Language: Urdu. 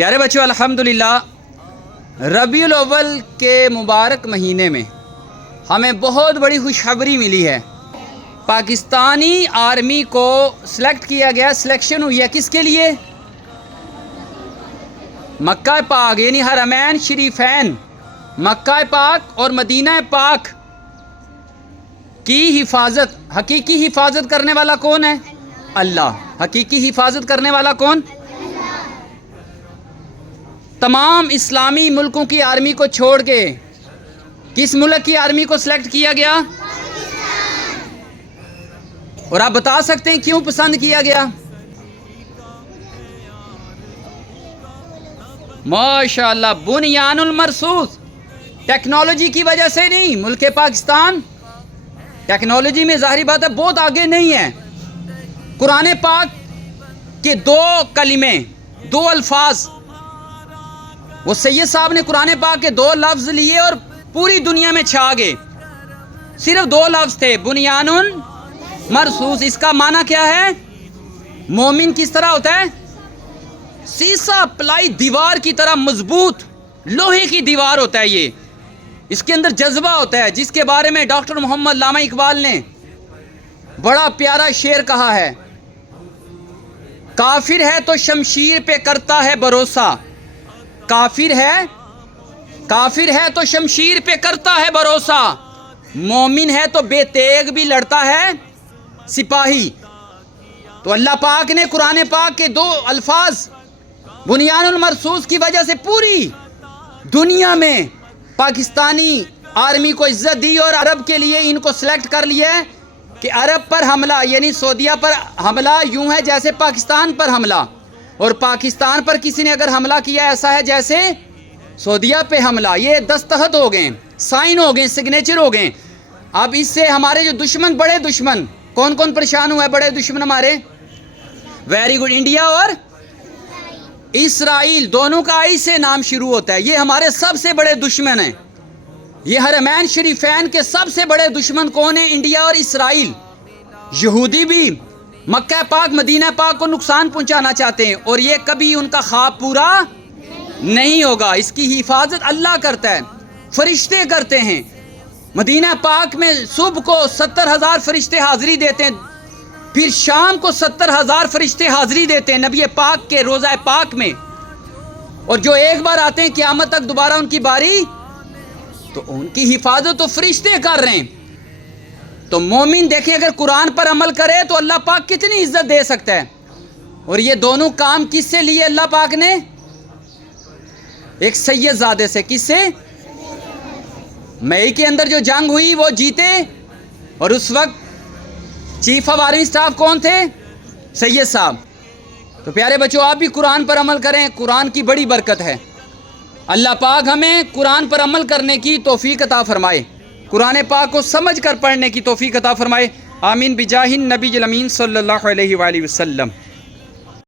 پیارے بچوں، الحمدللہ ربیع الاول کے مبارک مہینے میں ہمیں بہت بڑی خوشخبری ملی ہے۔ پاکستانی آرمی کو سلیکٹ کیا گیا، سلیکشن ہوئی ہے کس کے لیے؟ مکہ پاک یعنی حرمین شریفین، مکہ پاک اور مدینہ پاک کی حفاظت، حقیقی حفاظت کرنے والا کون ہے؟ اللہ۔ حقیقی حفاظت کرنے والا کون؟ تمام اسلامی ملکوں کی آرمی کو چھوڑ کے کس ملک کی آرمی کو سلیکٹ کیا گیا؟ اور آپ بتا سکتے ہیں کیوں پسند کیا گیا؟ ماشاءاللہ، بنیان المرصوص، ٹیکنالوجی کی وجہ سے نہیں۔ ملک پاکستان ٹیکنالوجی میں ظاہری بات ہے بہت آگے نہیں ہے۔ قرآن پاک کے دو کلمے، دو الفاظ، وہ سید صاحب نے قرآن پاک کے دو لفظ لیے اور پوری دنیا میں چھا گئے۔ صرف دو لفظ تھے، بنیان مرصوص۔ اس کا معنی کیا ہے؟ مومن کس طرح ہوتا ہے؟ سیسا پلائی دیوار کی طرح مضبوط لوہے کی دیوار ہوتا ہے۔ یہ اس کے اندر جذبہ ہوتا ہے، جس کے بارے میں ڈاکٹر محمد علامہ اقبال نے بڑا پیارا شعر کہا ہے، کافر ہے تو شمشیر پہ کرتا ہے بھروسہ، کافر ہے تو شمشیر پہ کرتا ہے بھروسہ، مومن ہے تو بے تیغ بھی لڑتا ہے سپاہی۔ تو اللہ پاک نے قرآن پاک کے دو الفاظ بنیان المرصوص کی وجہ سے پوری دنیا میں پاکستانی آرمی کو عزت دی، اور عرب کے لیے ان کو سلیکٹ کر لیا ہے کہ عرب پر حملہ یعنی سعودیہ پر حملہ یوں ہے جیسے پاکستان پر حملہ، اور پاکستان پر کسی نے اگر حملہ کیا ایسا ہے جیسے سعودیہ پہ حملہ۔ یہ دستخط ہو گئے، سائن ہو گئے، سگنیچر ہو گئے۔ اب اس سے ہمارے جو دشمن، بڑے دشمن کون کون پریشان ہوا ہے؟ بڑے دشمن ہمارے، ویری گڈ، انڈیا اور اسرائیل، دونوں کا آئی سے نام شروع ہوتا ہے۔ یہ ہمارے سب سے بڑے دشمن ہیں۔ یہ حرمین شریفین کے سب سے بڑے دشمن کون ہیں؟ انڈیا اور اسرائیل۔ یہودی بھی مکہ پاک مدینہ پاک کو نقصان پہنچانا چاہتے ہیں، اور یہ کبھی ان کا خواب پورا نہیں ہوگا۔ اس کی حفاظت اللہ کرتا ہے، فرشتے کرتے ہیں۔ مدینہ پاک میں صبح کو 70,000 فرشتے حاضری دیتے ہیں، پھر شام کو 70,000 فرشتے حاضری دیتے ہیں نبی پاک کے روضہ پاک میں، اور جو ایک بار آتے ہیں قیامت تک دوبارہ ان کی باری، تو ان کی حفاظت تو فرشتے کر رہے ہیں۔ تو مومن دیکھیں اگر قرآن پر عمل کرے تو اللہ پاک کتنی عزت دے سکتا ہے۔ اور یہ دونوں کام کس سے لیے اللہ پاک نے؟ ایک سید زادے سے۔ کس سے؟ مئی کے اندر جو جنگ ہوئی وہ جیتے، اور اس وقت چیف آف آرمی سٹاف کون تھے؟ سید صاحب۔ تو پیارے بچوں، آپ بھی قرآن پر عمل کریں، قرآن کی بڑی برکت ہے۔ اللہ پاک ہمیں قرآن پر عمل کرنے کی توفیق عطا فرمائے، قرآن پاک کو سمجھ کر پڑھنے کی توفیق عطا فرمائے۔ آمین بجاہ النبی الامین صلی اللہ علیہ وآلہ وسلم۔